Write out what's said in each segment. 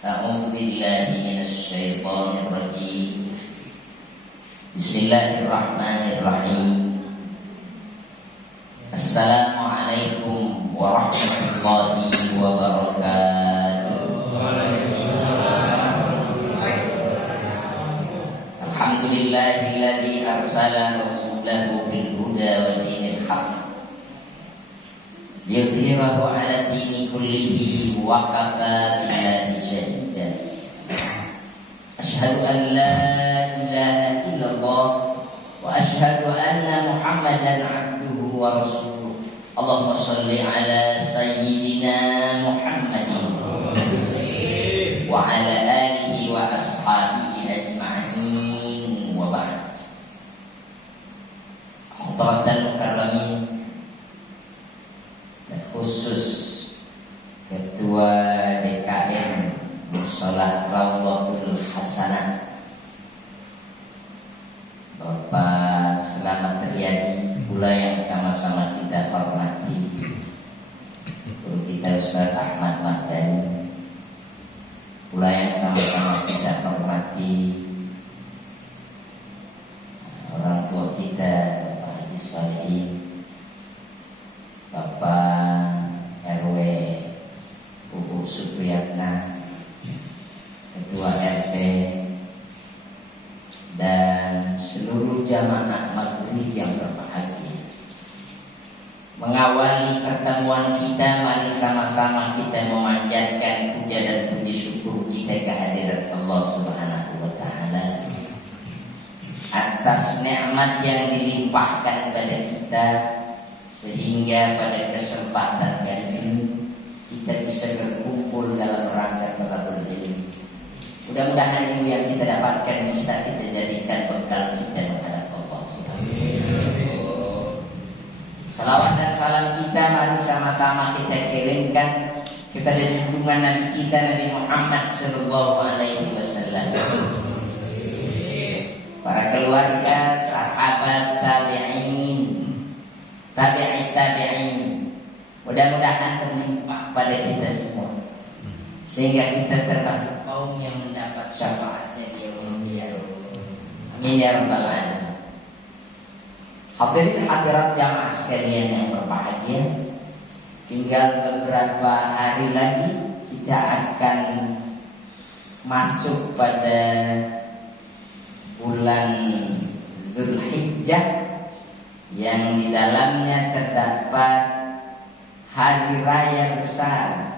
أعوذ بالله من الشيطان الرجيم. بسم الله الرحمن الرحيم. السلام عليكم ورحمة الله وبركاته. الحمد لله الذي أرسل رسوله بالهدى ودين الحق ليظهره على الدين كله وكفى بالله شهيدا. أشهد أن لا إله إلا الله وأشهد أن محمدا عبده ورسوله. اللهم صل على سيدنا محمد وعلى آله وأصحابه أجمعين وبعد. Khotbatan mukarramin, khusus Ketua DKM Musholah Rawdatul Hasanah Bapak Selamat Riyadi, pula yang sama-sama kita hormati Guru kita Ustaz Ahmad Mahdani, pula yang sama-sama kita hormati orang tua kita Bapak Haji Solehin, Bapak RW Ibu Supriyatna, Ketua RT, dan seluruh jamaah maghrib yang berbahagia. Mengawali pertemuan kita, mari sama-sama kita memanjatkan puja dan puji syukur kita kehadirat Allah Subhanahu wa Ta'ala atas nikmat yang dilimpahkan pada kita, sehingga pada kesempatan kali ini kita bisa berkumpul dalam rangka talabul ilmi. Mudah-mudahan ilmu yang kita dapatkan bisa kita jadikan bekal kita menghadap Allah Subhanahu wa Ta'ala. Salawat dan salam kita mari sama-sama kita kirimkan kepada junjungan Nabi kita Nabi Muhammad sallallahu alaihi wasallam, para keluarga, sahabat, tabi'in. Mudah-mudahan berlimpah pada kita semua, sehingga kita termasuk kaum yang mendapat syafaatnya di yaumul qiyamah. Amin ya rabbal alamin. Hadirin hadirat jamaah sekalian yang berbahagia, tinggal beberapa hari lagi kita akan masuk pada bulan Dzulhijjah yang di dalamnya terdapat hari raya besar,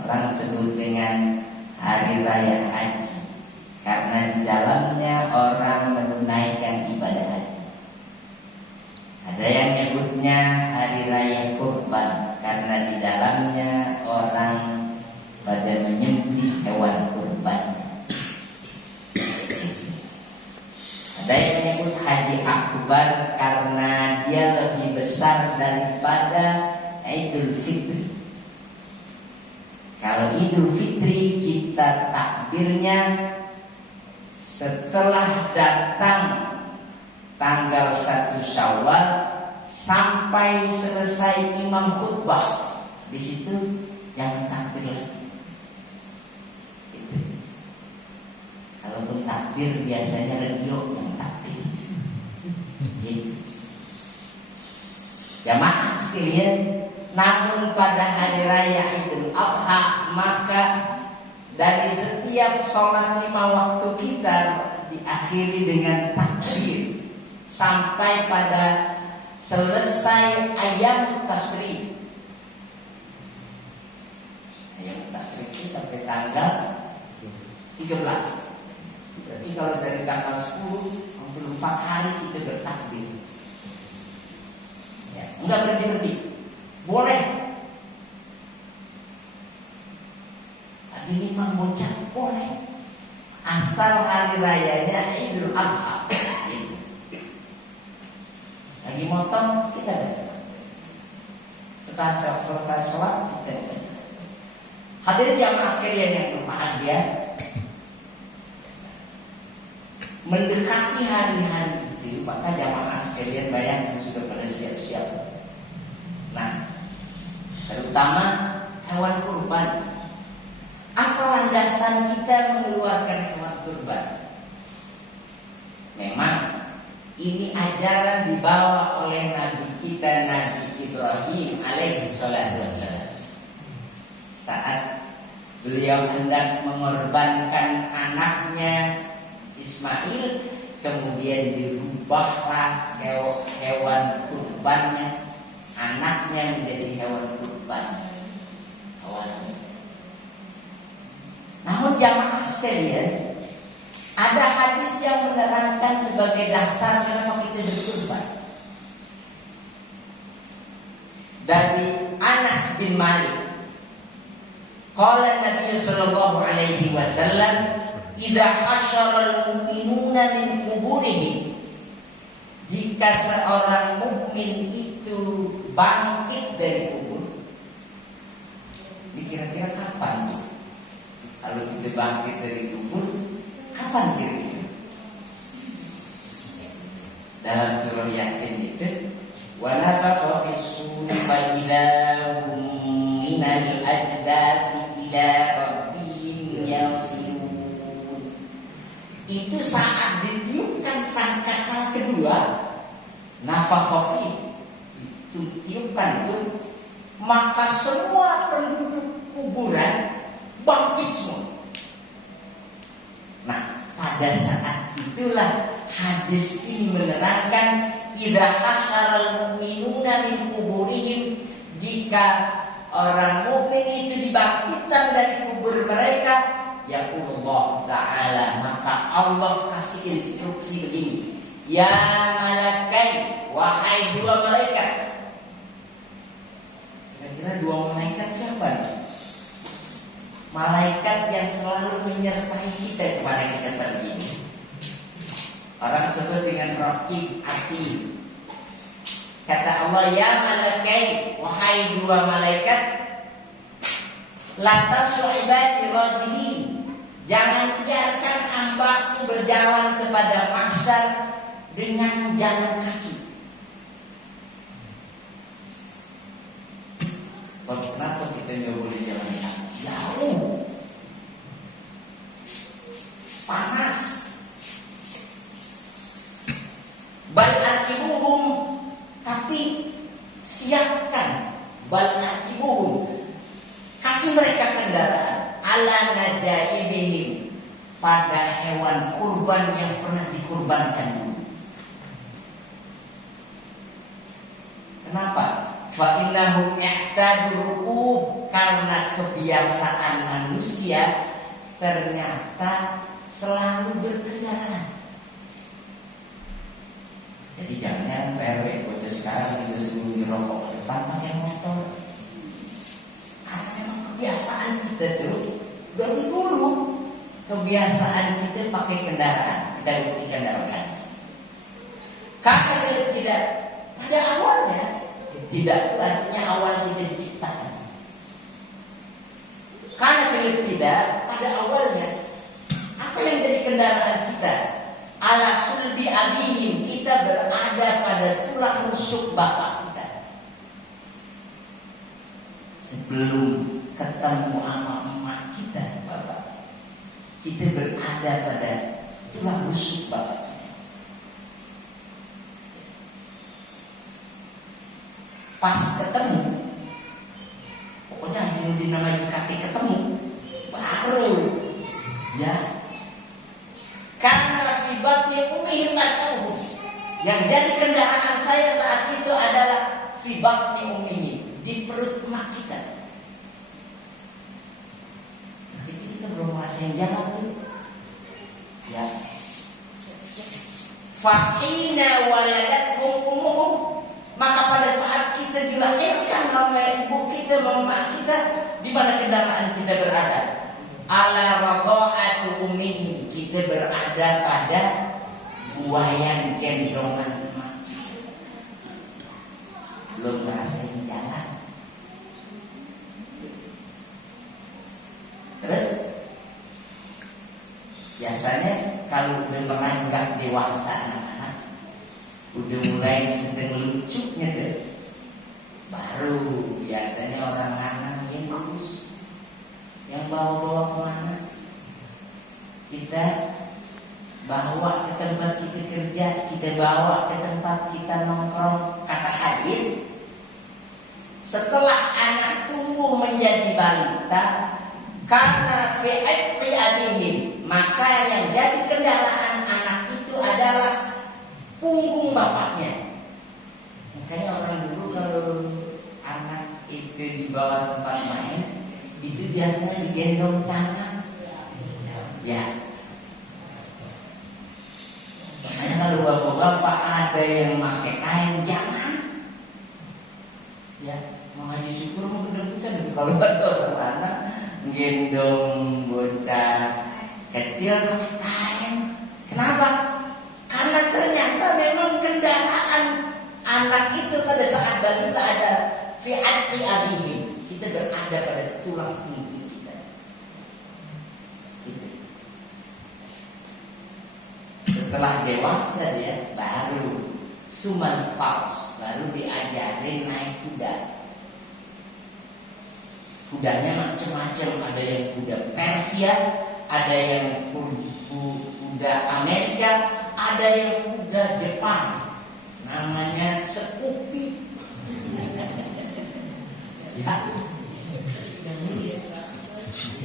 orang sebut dengan hari raya haji, karena di dalamnya orang menunaikan ibadah haji. Ada yang nyebutnya hari raya kurban, karena di dalamnya orang pada menyembelih hewan kurban. Ada yang menyebut haji akbar karena dia lebih besar daripada Idul Fitri. Kalau Idul Fitri kita takbirnya setelah datang tanggal 1 Syawal sampai selesai imam khutbah. Di situ jangan takbir lagi. Kalaupun takbir biasanya radio yang takbir. Jamaah sekalian, namun pada hari raya Idul Adha maka dari setiap sholat 5 waktu kita diakhiri dengan takbir sampai pada selesai ayam tasrik. Ayam tasrik itu sampai tanggal 13. Berarti kalau dari tanggal 10 hampir 4 hari kita bertakbir. Ya, enggak berhenti-berhenti. Boleh. Tadi 5 bocah boleh. Asal hari rayanya Idul Adha. Lagi motong kita baca. Setelah selesai sholat kita baca. Hadirin jamaah sekalian yang berbahagia, mendekati hari-hari itu maka jamaah sekalian bayang sudah pada siap-siap. Nah, terutama hewan kurban. Apa cara kita mengeluarkan hewan kurban. Memang ini ajaran dibawa oleh Nabi kita, Nabi Ibrahim alaihi salatu wassalam. Saat beliau hendak mengorbankan anaknya Ismail, kemudian dirubahlah hewan kurbannya, anaknya menjadi hewan kurban awalnya. Namun jamaah sekalian, ada hadis yang menerangkan sebagai dasar kenapa kita berkurban. Dari Anas bin Malik, qala Nabi sallallahu alaihi wasallam, "Idza hasyara al-mu'minuna min quburihim." Jika seorang mukmin itu bangkit dari kubur. Ini kira-kira kapan? Kalau kita bangkit dari kubur, kapan kira-kira? Dalam surah Yasin itu, wa nafaqa fis suri fa idza hum minal ajdasi ila rabbihim yansilun. Itu saat ditiupkan sangkakala kedua, nafaqa fi, itu tiupkan itu, maka semua penduduk kuburan bangkit semua. Nah, pada saat itulah hadis ini menerangkan idza hasyaral mu'minuna min kuburihim, jika orang mukmin itu dibangkitkan dari kubur mereka, yaqulullah ta'ala, maka Allah kasih instruksi begini, ya malakai, wahai dua malaikat. Kira-kira dua malaikat siapa? Malaikat yang selalu menyertai kita kepada kita pergi. Orang sebut dengan Raqib Atid. Kata Allah, ya malakai, wahai dua malaikat, la tabsu ibadi rajulin, jangan biarkan hambaku berjalan kepada mahsyar dengan jalan kaki. Kenapa kita nggak boleh jalan kaki? Jauh, panas. Bal akibuhum, tapi siapkan. Bal akibuhum, kasih mereka kendaraan. Ala najaibihim, pada hewan kurban yang pernah dikurbankan dulu. Kenapa? Fa innahum i'taduru, karena kebiasaan manusia ternyata selalu berkendaraan. Jadi jangan PRW bocah sekarang kita suruh ngerokok ke depan pakai motor. Karena memang kebiasaan kita tuh dari dulu, kebiasaan kita pakai kendaraan, kita buktikan dalam hadis. Karena tidak pada awalnya, tidak itu artinya awal kita diciptakan. Karena tidak pada awalnya, apa yang jadi kendaraan kita? Ala sulbi abihim, kita berada pada tulang rusuk bapak kita. Sebelum ketemu sama emak kita, bapak, kita berada pada tulang rusuk bapak kita. Pas ketemu, pokoknya Haji namanya kakek ketemu, baru ya. Karena fibatnya umihim atau yang jadi kendaraan saya saat itu adalah fibatnya umihim, di perut emak kita. Nanti kita belum ngerasain jalan tuh, ya. Fa'ina waladathum ummuhum, maka pada saat kita dilahirkan oleh ibu kita, mama kita, di mana kendaraan kita berada? Ala radha'atu ummihim, kita berada pada buayan gendongan emak kita. Belum ngerasain jalan. Terus biasanya kalau udah meranjak dewasa anak-anak, udah mulai sedang lucunya deh, baru biasanya orang lanang yang lulus, yang bawa-bawa kemana, kita bawa ke tempat kita kerja, kita bawa ke tempat kita nongkrong. Kata hadis, setelah anak tumbuh menjadi balita, karena fi iqti abihim, maka yang jadi kendaraan anak itu adalah punggung bapaknya. Makanya orang dulu kalau anak itu dibawa tempat main, itu biasanya digendong tangan. Ya. Makanya kalau bapak-bapak ada yang pakai kain, jangan. Ya, mengaji syukur mungkin bisa gitu. Kalau ada orang anak gendong bocah kecil pakai kain. Kenapa? Karena ternyata memang kendaraan anak itu pada saat balita ada fi aqti abihim, kita berada pada tulang punggung kita. Gitu. Setelah dewasa dia baru suman paus, baru diajarin naik kuda. Kudanya macam-macam, ada yang kuda Persia, ada yang kuda Amerika, ada yang kuda Jepang. Namanya Scoopy.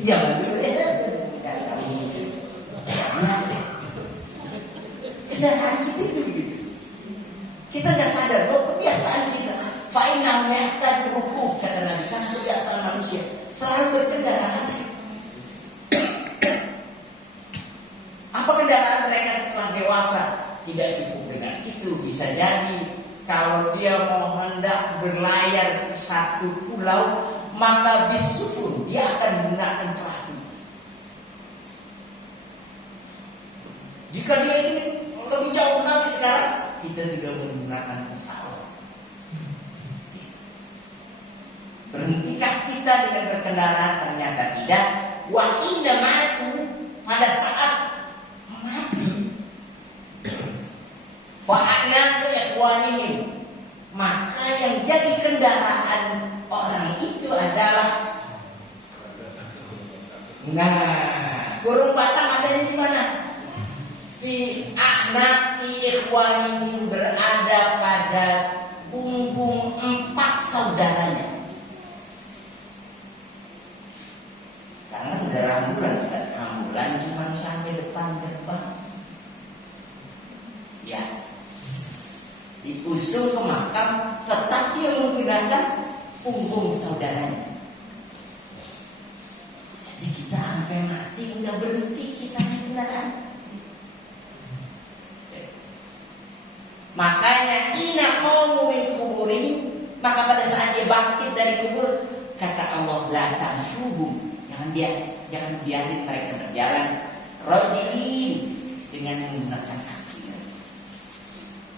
Jangan dulu ya. Kendaraan kita itu begitu. Kita nggak sadar bahwa kebiasaan kita. Fa'inam me'tad rukuh, kata Nabi, karena kebiasaan manusia selalu berkendaraan. Apa kendaraan mereka setelah dewasa? Tidak cukup dengan itu. Bisa jadi kalau dia mau hendak berlayar ke satu pulau, maka bisufun, dia akan menggunakan perahu. Jika dia ingin lebih jauh lagi sekarang, kita sudah menggunakan pesawat. Berhentikah kita dengan berkendaraan? Ternyata tidak. Wa inna matu, pada saat mati, fa'ana ke ikhwanihim, maka yang jadi kendaraan orang itu adalah, nah, kurung batang adanya di mana? Fi a'naqi ikhwanihim, berada pada punggung 4 saudaranya. Karena udah ambulan cuma sampai depan gerbang. Ya, diusung ke makam, tetapi yang menggunakan punggung saudaranya. Jadi kita sampai mati nggak berhenti kita naik kendaraan. Makanya ina qaumu min kuburihim, maka pada saat dia bangkit dari kubur, kata Allah, la tamshuhum, jangan biarin mereka berjalan rajulin, dengan menggunakan kaki.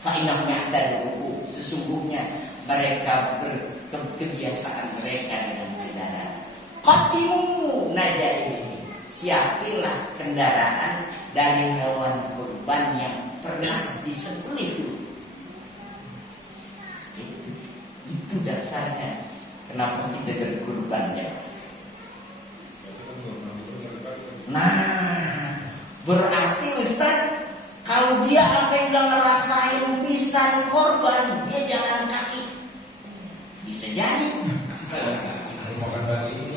Fa innahum ya'tadu, sesungguhnya mereka berkebiasaan mereka dengan kendaraan. Qaddimu najaihi, siapilah kendaraan dari hewan kurban yang pernah disembelih dulu. Itu dasarnya kenapa kita berkurban ya. Nah, berarti Ustaz, kalau dia sampai nggak ngerasain pisan korban, dia jalan kaki. Bisa jadi. Makan daging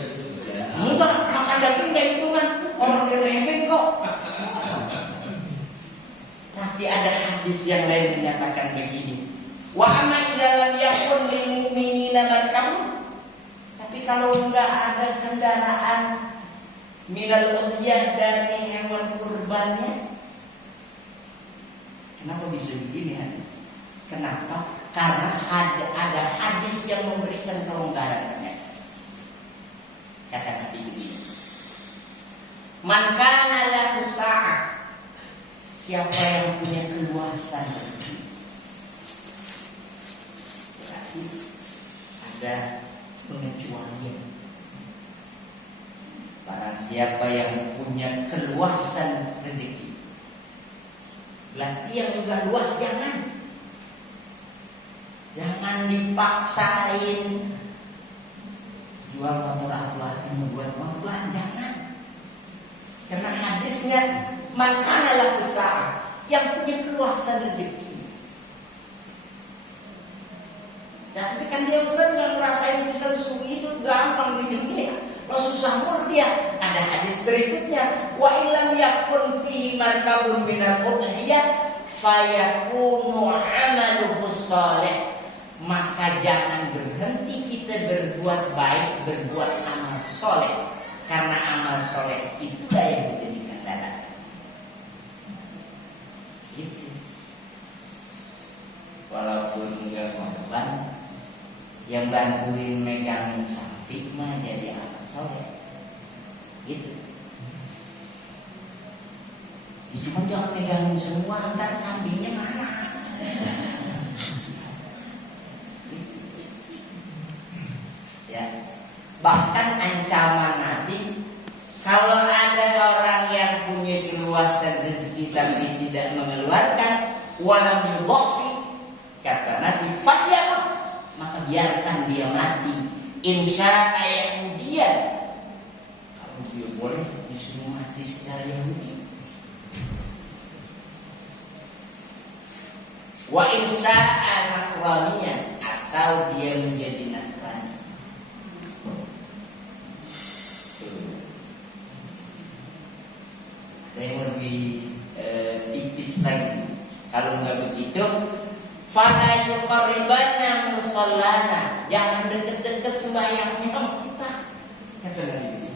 Enggak, makan daging nggak hitungan. Orang dia remeh kok. Tapi ada hadis yang lain menyatakan begini. Wa amma idza lam yakun lil mu'minina markabun. Tapi kalau enggak ada kendaraan minal udhiyah dari hewan kurbannya, kenapa bisa begini hadis? Kenapa? Karena ada hadis yang memberikan kelonggarannya. Kata Nabi begini. Man kana lahu sa'ah, siapa yang punya keluasan rezeki, berarti ada pengecualian. Barang siapa yang punya keluasan rezeki, berarti yang enggak luas jangan dipaksain jual motor Aquatin membuat uang, jangan. Karena hadisnya hadisnya, man kana lahu sa'ah, yang punya keluasan rezeki. Nah, tapi kan dia Ustaz nggak ngerasain bisa suhu hidup gampang di dunia. Lo susah mulu dia. Ada hadis berikutnya, wa illam yakun fihi markabun minal udhiyah fayakunu amaluhu shalih. Maka jangan berhenti kita berbuat baik, berbuat amal soleh. Karena amal soleh itulah yang menjadikan dana. Gitu. Walaupun enggak korban, yang bantuin megangin sapi mah jadi amal soleh. Gitu. Ya, cuma jangan megangin semua, ntar kambingnya mana? Ya. Bahkan ancaman Nabi, kalau ada orang yang punya keluasan rezeki tapi tidak mengeluarkan, walam yudhfi, kata Nabi, falyamut, maka biarkan dia mati. Insya Yahudian, kalau dia boleh disuruh mati secara Yahudi. Wa insya'a Nasraniyan, atau dia menjadi Nasrani. Ada yang lebih tipis lagi. Kalau nggak begitu, fala yuqarribanna musallana, jangan deket-deket sembahyangnya sama kita. Kata Nabi.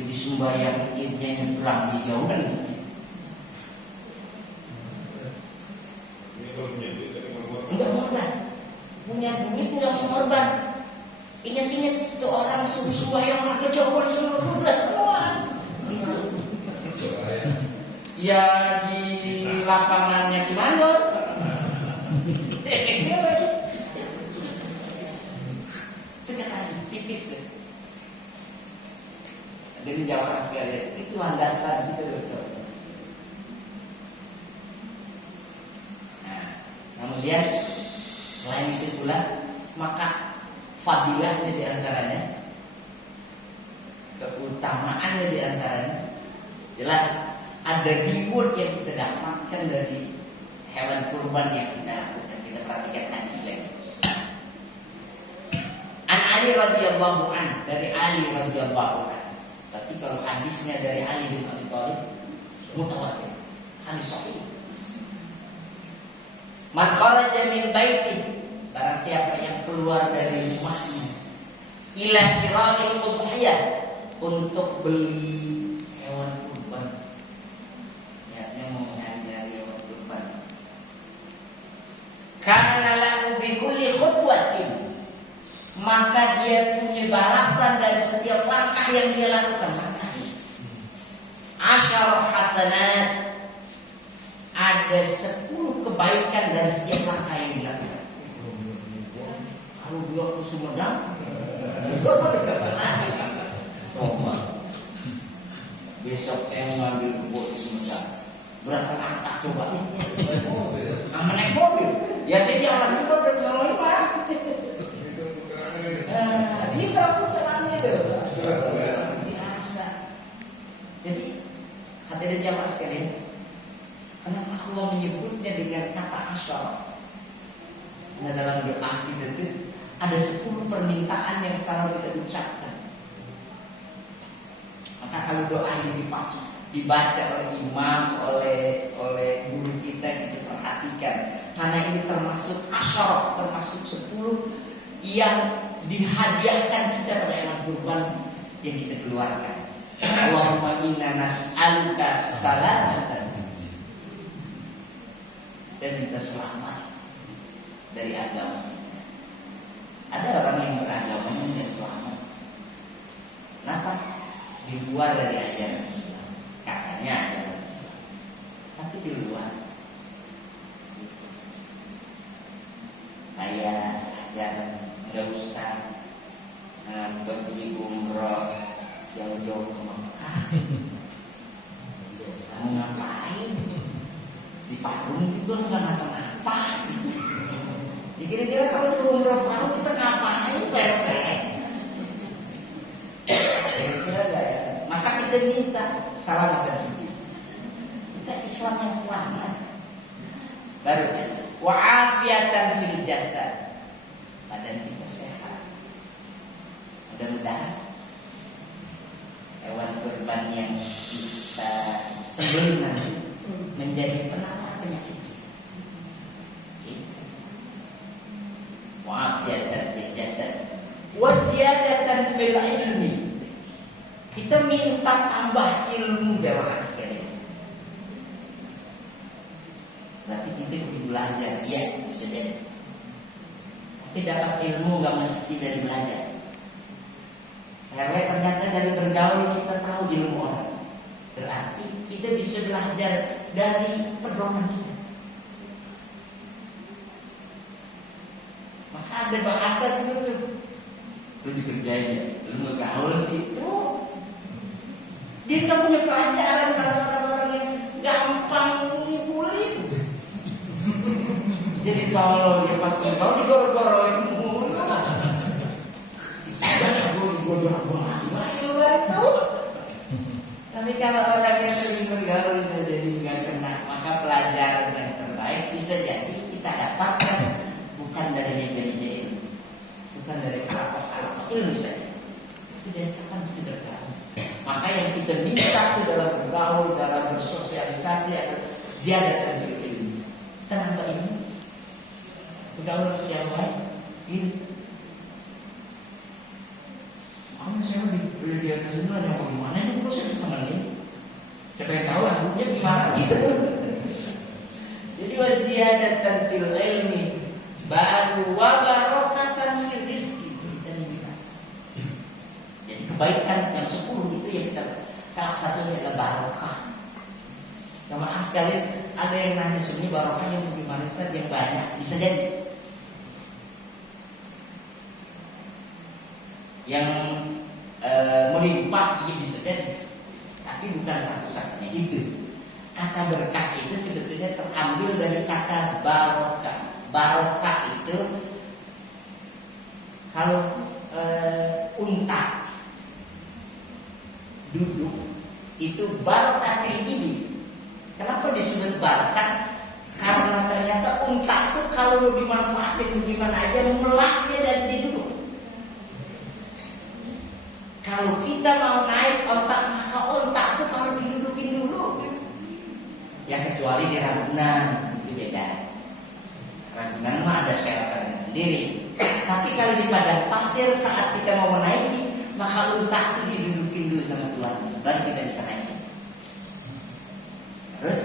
Jadi sembahyang idnya nyebrang di jauhan gitu. Enggak korban, punya duit enggak mau korban. Ingat-ingat tuh orang subuh yang nak kejauhan semua 12 orang. Ya di lapangannya di mana? Itu kata tipis deh. Jadi jamaah sekalian, itu landasan gitu loh. Kemudian selain itu pula, maka fadilahnya di antaranya, keutamaannya di antaranya, jelas ada reward yang kita dapatkan dari hewan kurban yang kita lakukan. Kita perhatikan hadis lain. An Ali radhiyallahu an, dari Ali radhiyallahu an. Tapi kalau hadisnya dari Ali bin Abi Thalib, mutawatir, hadis sahih. Man kharaja min baiti, barang siapa yang keluar dari rumahnya, ila syira'il udhiyah, untuk beli hewan kurban. Niatnya mau nyari hewan kurban. Kana lahu bi kulli khutwatin, maka dia punya balasan dari setiap langkah yang dia lakukan. Asyar hasanat, ada 10 kebaikan dari setiap langkah yang dilakukan. Kalau dia ke Sumedang, coba. Besok saya ngambil kebun di Sumedang. Berapa langkah coba? Naik mobil. Ya saya jalan juga dari Solo. Ini terputerannya deh. Biasa. Jadi hadirin jamaah sekalian, kenapa Allah menyebutnya dengan kata asyar? Nah, dalam doa kita itu ada 10 permintaan yang selalu kita ucapkan. Maka kalau doa ini dibaca oleh imam, oleh guru kita perhatikan, karena ini termasuk asyar, termasuk 10 yang dihadiahkan kita pada hewan kurban yang kita keluarkan. Allahumma inna nas'aluka salamatan, dan kita selamat dari agama. Ada orang yang beragama tidak selamat. Kenapa? Di luar dari ajaran Islam. Katanya ajaran Islam, tapi di luar. Kayak ajaran nggak usah pergi umroh jauh-jauh ke Mekah. Kamu ngapain? Di Parung juga nggak ngapa-ngapa. Kira-kira kalau ke umroh Parung kita ngapain? Kira-kira kita minta selamatkan hidup. Kita Islam yang selamat. Baru wa'afiatan fil jasad, badan kita sehat. Mudah-mudahan hewan kurban yang kita sembelih nanti menjadi penawar penyakit. Wa'afiatan fil jasad wa ziyadatan fil ilmi. Kita minta tambah ilmu jamaah sekalian. Berarti kita kudu belajar, ya bisa jadi. Tapi dapat ilmu gak mesti dari belajar. Karena ternyata dari bergaul kita tahu ilmu orang. Berarti kita bisa belajar dari pedoman kita. Maka ada bahasa juga tuh. Lu dikerjain ya, lu ngegaul sih. Tuh. Dia gak punya pelajaran kalau orang-orang yang gampang ngibulin. Jadi tolong dia pas kau digorok-gorokin mulu. Tapi kalau orang yang sering bergaul saja nggak kena, maka pelajaran yang terbaik bisa jadi kita dapatkan bukan dari meja-meja ilmu, bukan dari apa-apa ilmu saja. Itu dari kapan kita bergaul. Maka yang kita minta itu dalam bergaul, dalam bersosialisasi adalah ziyadatan ilmu. Kenapa ini? Bergaul siapa baik? Ini. Kamu siapa di atas ini ada bagaimana ini proses teman-teman? Siapa yang tahu lagunya gimana gitu? Jadi waziyadatan fil ilmi baru wa barakatan fil rizki. Jadi kebaikan yang 10 itu ya kita salah satunya adalah barokah. Nah, maaf sekali ada yang nanya sebenarnya barokah yang bagaimana Ustaz yang banyak bisa jadi. Yang melimpah ya bisa jadi, tapi bukan satu-satunya itu. Kata berkah itu sebetulnya terambil dari kata barokah. Barokah itu kalau unta duduk itu barokatil ini. Kenapa disebut barokah? Karena ternyata unta itu kalau dimanfaatin gimana aja melahnya dan dia duduk. Kalau kita mau naik ontak, maka ontak itu kalau didudukin dulu. Ya kecuali di Ragunan, itu beda. Ragunan mah ada syaratnya sendiri. Tapi kalau di padang pasir saat kita mau menaiki, maka ontak itu didudukin dulu sama Tuhan, baru kita bisa naik. Terus,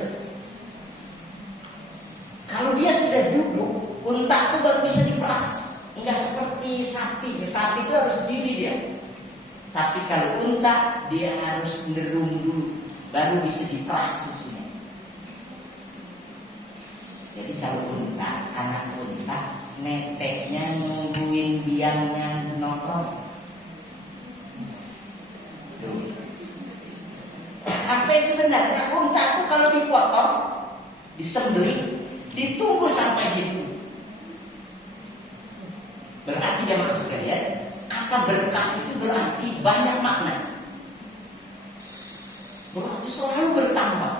kalau dia sudah duduk, ontak itu baru bisa diperas. Enggak seperti sapi. Sapi itu harus diri dia. Tapi kalau unta dia harus nderung dulu, baru bisa diperas susunya. Jadi kalau unta, anak unta, neteknya nungguin biangnya nongkrong. Tuh. Sampai sebenarnya unta itu kalau dipotong, disembelih, ditunggu sampai hidup. Berarti jamaah sekalian, kata berkah itu berarti banyak makna. Berarti selalu bertambah.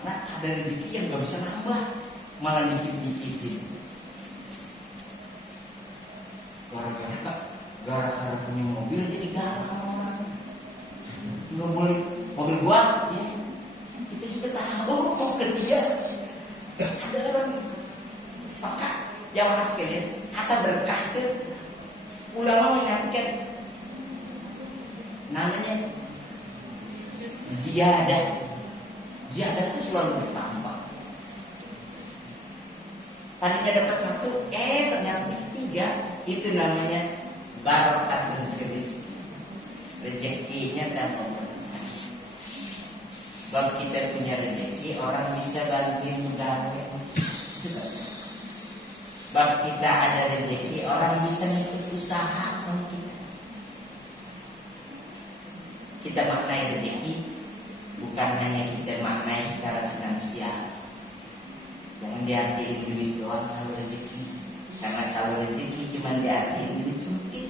Karena ada rezeki yang gak bisa nambah, malah dikit-dikitin. Gara-gara punya mobil jadi galak sama orang. Nggak boleh mobil gua, ya. Kita tahu mau ke dia. Ada orang maka jamaah sekalian, kata berkah itu ulama mengartikan namanya ziyadah. Ziyadah itu selalu bertambah. Tadinya dapat 1, ternyata bisa 3. Itu namanya barokat dan firis. Rezekinya tambah berkah. Sebab kita punya rezeki, orang bisa bantuin pegawai. Sebab kita ada rezeki, orang bisa ikut usaha sama kita. Kita maknai rezeki bukan hanya kita maknai secara finansial. Jangan diartiin duit doang kalau rezeki. Karena kalau rezeki cuma diartiin duit sempit.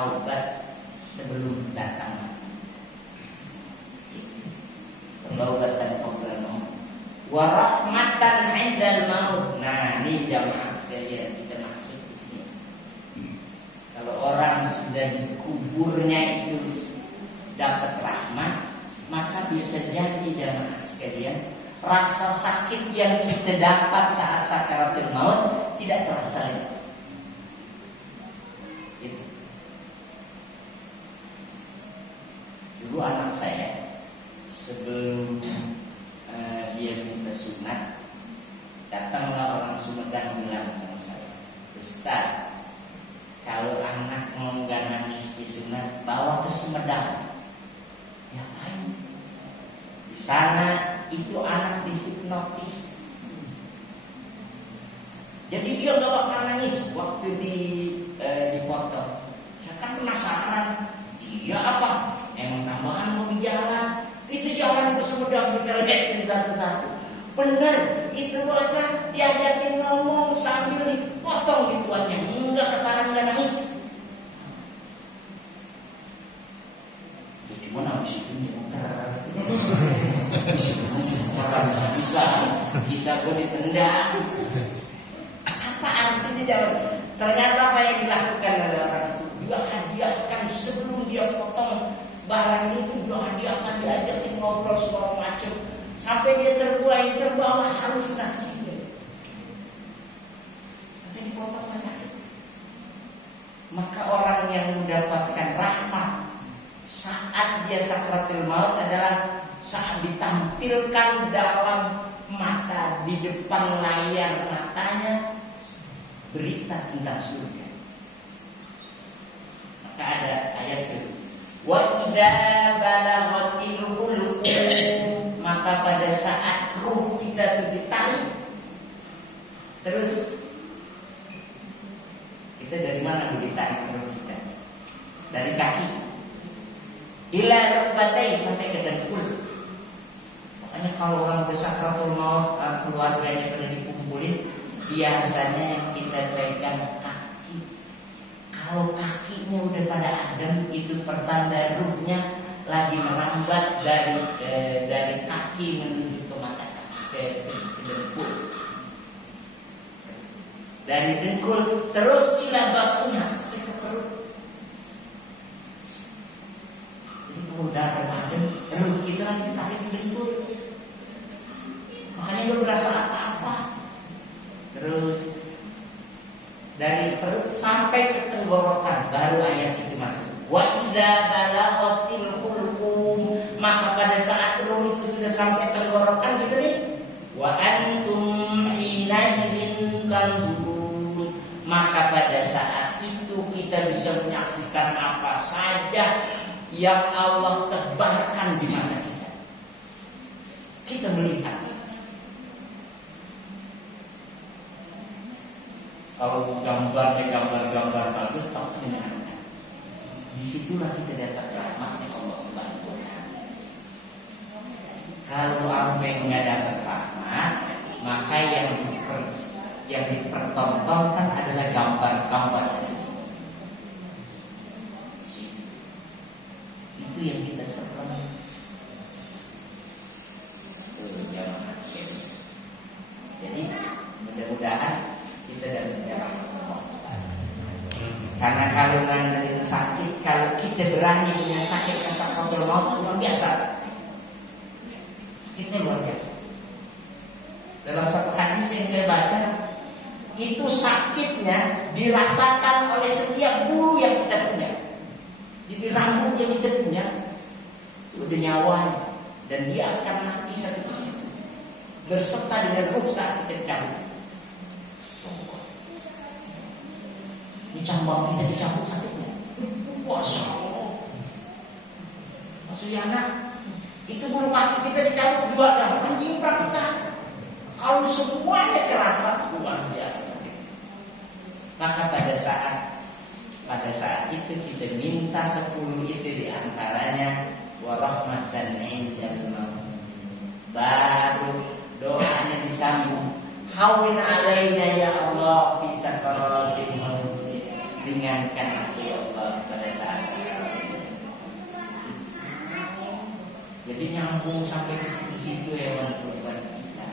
bertaubat sebelum datang taubatan qabla maut wa rahmatan 'indal maut. Nah, ini jamaah sekalian, kita masuk di sini. Kalau orang sudah dikuburnya itu dapat rahmat, maka bisa jadi jamaah sekalian, rasa sakit yang kita dapat saat sakaratul maut tidak terasa lagi. Dulu anak saya sebelum dia minta sunat, datanglah orang Sumedang bilang sama saya, Ustaz, kalau anak mau nggak nangis di sunat, bawa ke Sumedang. Ya kan? Di sana itu anak dihipnotis. Jadi dia nggak bakal nangis waktu dipotong. Saya kan penasaran, dia apa? Emang tambahan mau di jalan? Itu jalan ke Sumedang, kita lihat satu-satu. Bener, itu bocah diajakin ngomong sambil dipotong gituannya, enggak ketahan, enggak nangis. Cuma habis itu nyemuter, bisa kita gue ditendang. Apa artinya jalan? Ternyata apa yang dilakukan oleh orang itu, dia hadiahkan sebelum dia potong barang itu, dia hadiahkan, diajakin ngobrol segala macam sampai dia terbawa halusinasi. Sampai dipotong sakit. Maka orang yang mendapatkan rahmat saat dia sakaratul maut adalah saat ditampilkan dalam mata, di depan layar matanya berita tentang surga. Maka ada ayat itu, wa idza balaghatil hulqum, maka pada saat ruh kita itu ditarik, terus kita dari mana ditarik ruh kita? Dari kaki ila rukbatai, sampai ke dengkul. Makanya kalau orang bersakaratul maut, keluarganya pada dikumpulin, biasanya yang kita pegang kaki. Kalau kakinya udah pada adem, itu pertanda ruhnya lagi merambat dari kaki menuju ke mata kaki, ke dengkul. Dari dengkul terus ila batunya sampai ke perut. Jadi kalau udah adem, ruh kita lagi ditarik ke dengkul. Makanya belum berasa apa-apa. Terus dari perut sampai ke tenggorokan, baru ayat itu masuk. Wa idza balaghatil hulqum, maka pada saat ruh itu sudah sampai tenggorokan gitu nih. Wa antum hina idzin tanzurun, maka pada saat itu kita bisa menyaksikan apa saja yang Allah tebarkan di mata kita. Kita melihat. Kalau gambarnya gambar bagus, pasti menyenangkan. Disitulah kita dapat rahmatnya Allah Subhanahu wa Ta'ala. Kalau sampai nggak dapat rahmat, maka yang dipertontonkan adalah gambar-gambar. Itu yang kita serang. Jadi mudah-mudahan kita dapat rahmat Allah. Karena kalau ngandelin sakit, kalau kita berani dengan sakit sakaratul maut, luar biasa. Sakitnya luar biasa. Dalam satu hadis yang saya baca, itu sakitnya dirasakan oleh setiap bulu yang kita punya. Jadi rambut yang kita punya itu udah nyawanya, dan dia akan mati satu persatu berserta dengan ruh saat kita dicabut. Ini cambang kita dicabut sakitnya. Masya Allah. Maksudnya anak, itu bulu kaki kita dicabut juga dah. Anjing kita. Kalau semuanya kerasa, luar biasa sakit. Maka pada saat itu kita minta 10 itu diantaranya warahmatan indal maut. Baru doanya disambung. Hawin alaina ya Allah fi sakaratil maut. Ringankan aku ya Allah pada Jadi nyambung sampai ke situ hewan kurban kita.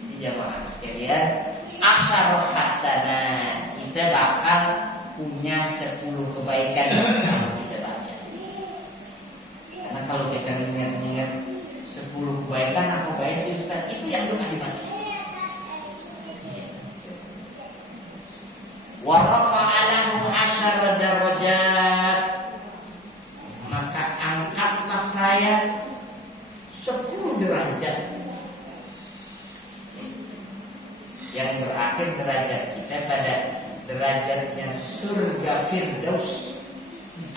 Jadi jamaah sekalian, asyarah hasanah, kita bakal punya 10 kebaikan kalau kita baca. Karena kalau kita ingat-ingat 10 kebaikan apa baik sih Ustaz? Itu yang doa dibaca. Wa rafa'alahu 10 darajat, maka angkatlah saya 10 derajat yang berakhir derajat kita pada derajatnya surga Firdaus,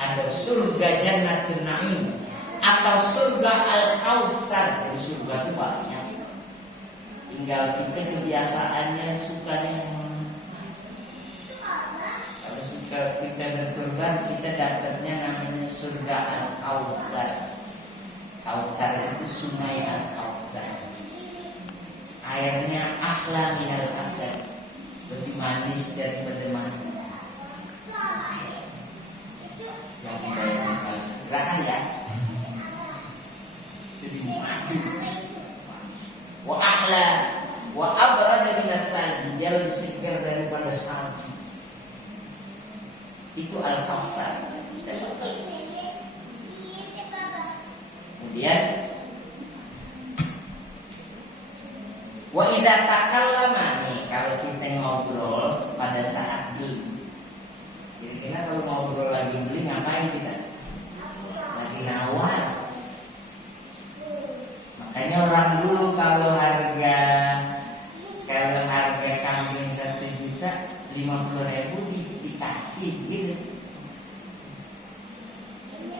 ada surga Jannatul Na'im atau surga Al-Kautsar. Surga itu banyak, tinggal kita kebiasaannya sukanya. Kalau suka kita berkurban, kita dapatnya namanya surga Al-Kautsar. Kautsar itu sungai Al-Kautsar, airnya ahla minal asad, lebih manis daripada madu. Yang dibayar kan ya, jadi madu. Wa ahla wa abrada minas salji, dia lebih segar daripada salju. Itu Al-Kautsar. Kemudian wa idza takallama, nih kalau kita ngobrol pada saat beli. Kira-kira kalau ngobrol lagi beli ngapain kita? Lagi nawar. Makanya orang dulu kalau harga kambing 1 juta 50.000 dikasih gitu.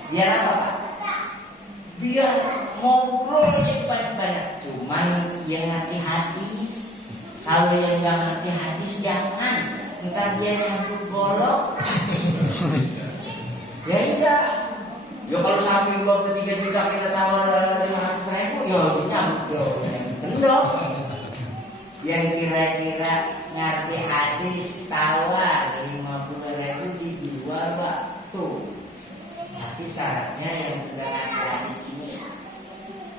Biar apa Pak? Biar ngobrolnya banyak-banyak. Cuman yang ngerti hadis, kalau yang nggak ngerti hadis jangan. Entar dia nyambut golok. Ya iya. Ya kalau sampai 23 juta kita tawar 500.000, ya nyambut golok. Kendor. Yang kira-kira ngerti hadis tawar 50.000 dijual waktu. Tapi syaratnya yang sudah ngerti hadis ini,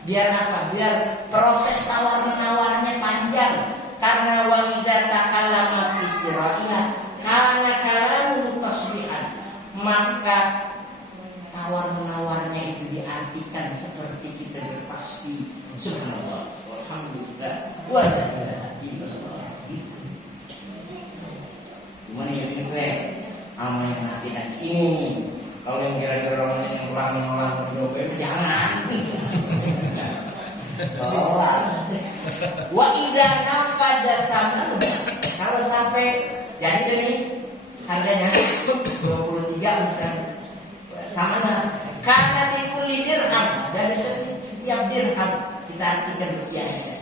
biar apa? Biar proses tawar menawarnya panjang. Karena wa idza takallama fi siraiha kana kalamu tasbihan, maka tawar menawarnya itu diartikan seperti kita bertasbih subhanallah walhamdulillah wa la ilaha illallah. Gimana jadi gue sama yang nanti sini. Kalau yang kira-kira orang yang ulang berdoa jangan. Soal wa idza nafada saman, kalau sampai jadi dari harganya 23 misalnya sama karena dikuli dirham, dari setiap dirham kita artikan rupiahnya,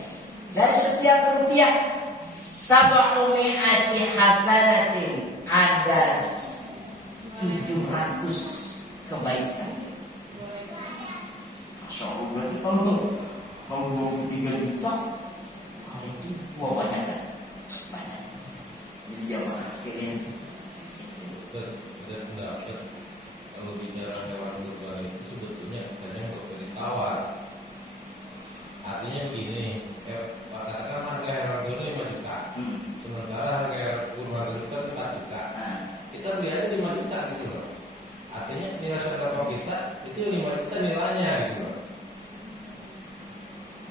dari setiap rupiah 700 hasanatin, ada 700 kebaikan. Masya Allah, berarti kalau 23 juta, kalau itu banyak kan? Banyak. Jadi jamaah sekalian. Dan pendapat kalau bicara hewan kurban itu sebetulnya kadang nggak usah ditawar. Artinya begini, katakan harga hewan kurban 5 juta, sementara harga kurban itu kan 4 juta. Kita beli aja 5 juta gitu loh. Artinya nilai sodako kita itu 5 juta nilainya gitu loh.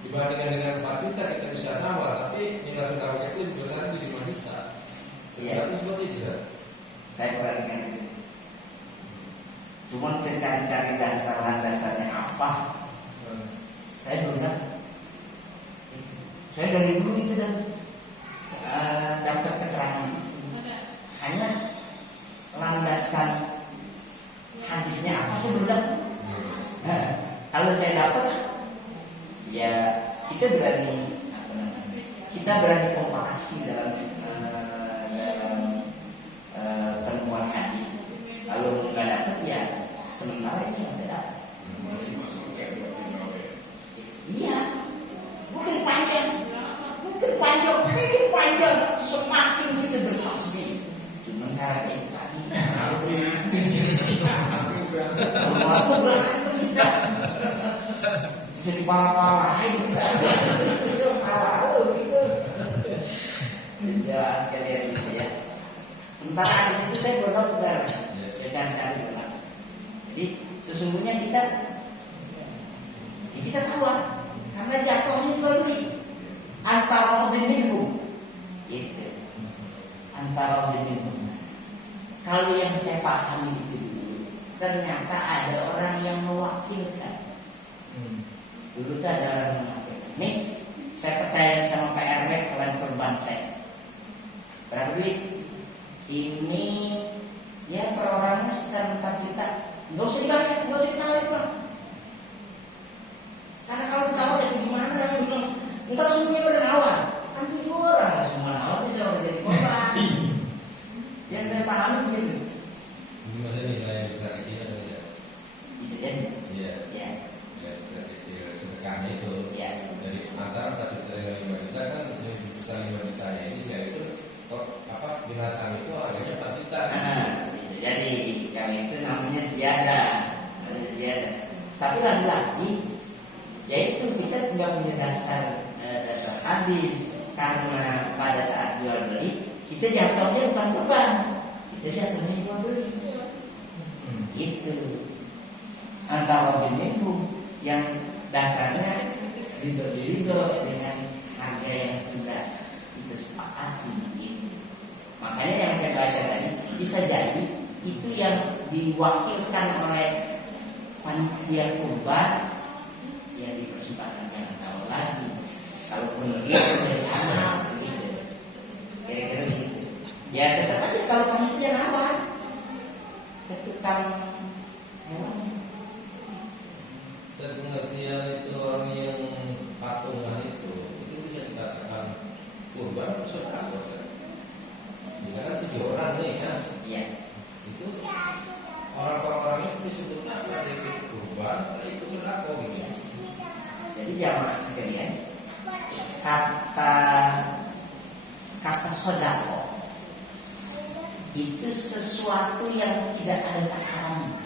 Dibandingkan dengan 4 juta kita bisa nawar, tapi nilai sodako kita lebih besar di 5 juta. Iya. Tapi seperti itu kan? Saya perhatikan itu. Cuman saya cari-cari dasarnya apa. Saya belum dapat. Saya dari dulu itu dan dapat keterangan itu. Hanya landasan hadisnya apa sih belum dapat. Kalau saya dapat, ya kita berani komparasi dalam temuan hadis. Kalau nggak dapat ya sementara ini yang saya dapat. Iya, mungkin panjang, semakin kita bertasbih. Cuma syaratnya itu tadi. Kalau waktu berantem kita. bisa dipala-palain itu pala gitu. Ya sekalian gitu ya. Sementara di situ saya bodoh benar, saya cari-cari benar. Jadi sesungguhnya kita tahu karena jatuhnya jual beli antara minimum, gitu. Antara minimum. Kalau yang saya pahami itu dulu, ternyata ada orang yang mewakilkan. Dulu tuh ada orang mewakilkan. Nih, saya percaya sama Pak RW kalian korban saya. Berapa duit? Ini ya per orangnya sekitar 4 juta. Nggak usah dibayar, nggak usah ditawarin Bang. Karena kalau ditawarin itu gimana? Ntar semuanya pada nawar. Kan 7 orang, nggak semua nawar bisa orang jadi korban. Yang saya pahami begitu. Gimana nih saya bisa kecil atau tidak? Bisa jadi. Iya. Ya. Ya bisa kecil sedekahnya itu. Ya. Dari antara 4 juta dan 5 juta kan lebih besar 5 jutanya ini saya itu binatang itu harganya 4 juta. Bisa jadi. Karena itu namanya ziyadah. Tapi lagi-lagi, yaitu kita tidak punya dasar hadis. Karena pada saat jual beli kita jatuhnya bukan korban, kita jatuhnya jual beli. Gitu. Antara minimum yang dasarnya ridho dengan harga yang sudah kita sepakati. Gitu. Makanya yang saya baca tadi bisa jadi itu yang diwakilkan oleh panitia kurban yang dipersembahkan jangan tahu lagi. Kalaupun dia dari anak, gitu. Kira-kira begitu. Ya tetap aja kalau panitia nawar ke tukang hewan. Saya pengertian itu orang yang patungan itu bisa dikatakan kurban sedekah. Misalkan 7 orang nih kan, Iya. itu orang-orang itu disebutnya ada ikut kurban atau ikut sedekah gitu. Jadi jamaah sekalian, kata sodako itu sesuatu yang tidak ada takarannya.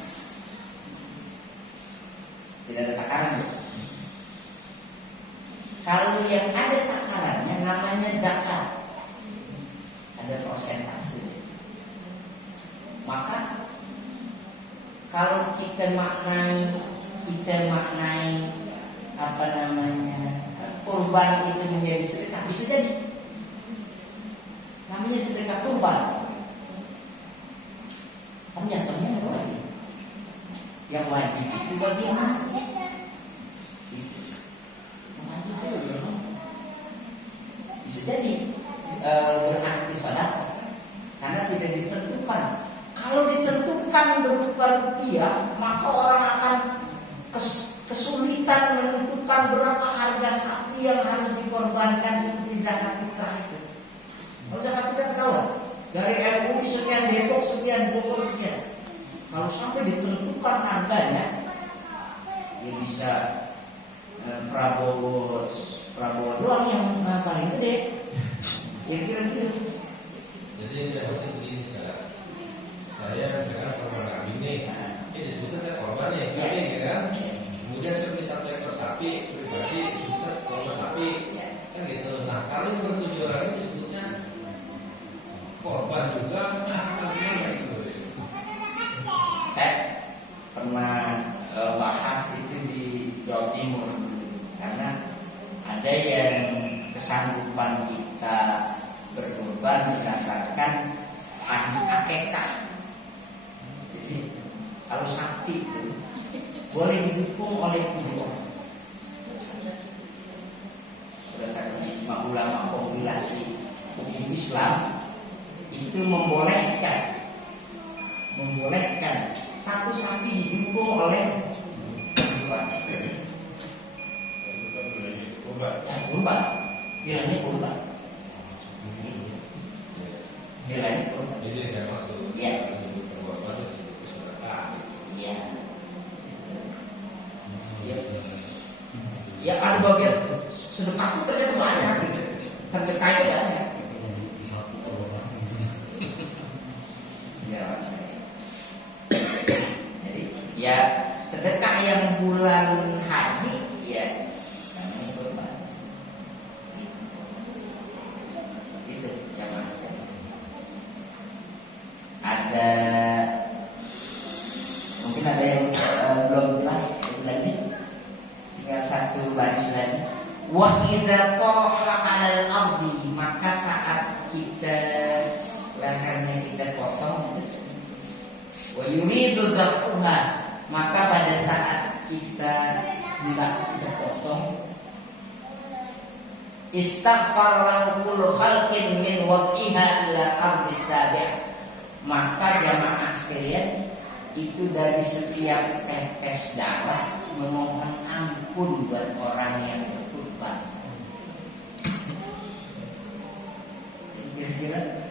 Tidak ada takarannya. Kalau yang ada takarannya namanya zakat. Ada persentase. Maka kalau kita maknai kurban itu menjadi sedekah, bisa jadi namanya sedekah kurban. Tapi jatuhnya apa lagi? Yang wajib itu bagaimana? Bisa jadi berarti sedekah karena tidak ditentukan. Kalau ditentukan berupa rupiah, maka orang akan kesulitan menentukan berapa harga sapi yang harus dikorbankan seperti zakat fitrah itu. Kalau zakat fitrah ketahuan dari MUI sekian, Depok sekian, Bogor sekian. Kalau sampai ditentukan harganya, ya bisa Prabowo doang yang paling gede. Kira-kira gitu. Jadi yang saya maksud begini saya misalkan korban kambing nih, ini disebutkan saya korban ya, kambing ya kan. Kemudian saya beli 1 ekor sapi, berarti disebutkan ekor sapi, kan gitu. Nah kalau yang ber7 orang ini disebutnya korban juga, bagaimana itu? Saya pernah bahas itu di Jawa Timur karena ada yang kesanggupan kita berkorban berdasarkan hadis akekah. Jadi kalau sapi itu boleh didukung oleh 7 orang. Berdasarkan ijma ulama kompilasi hukum Islam itu membolehkan satu sapi didukung oleh 7 orang. Kurban. Nilainya kurban. Nilainya kurban. Jadi yang saya maksud, Iya. disebut korban itu disebut sedekah. Iya. Ya ada bagian sedekah itu ternyata banyak. Sedekah itu banyak. Ya, jadi ya sedekah yang bulan haji Iya, namanya korban. Itu jamaah sekalian. Ada mungkin ada yang belum jelas lagi. Tinggal satu baris lagi. Wa idza taha 'alal ardi, maka saat kita lehernya kita potong, wa yuridu dzabuha, maka pada saat kita hendak kita potong, istaghfar lahu kullu khalqin min waqiha ila ardi sabi', maka jamaah sekalian itu dari setiap tetes darah memohon ampun buat orang yang berkorban. Kira-kira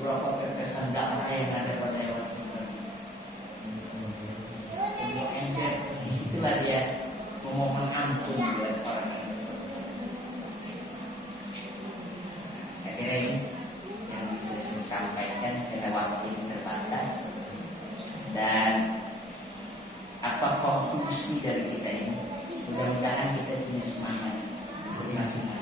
berapa tetesan darah yang ada pada hewan kurban? Untuk ember, disitulah dia memohon ampun buat orang yang berkorban. Saya kira ini yang bisa saya sampaikan karena waktu ini terbatas. Dan apa konklusi dari kita ini? Mudah-mudahan kita punya semangat masing-masing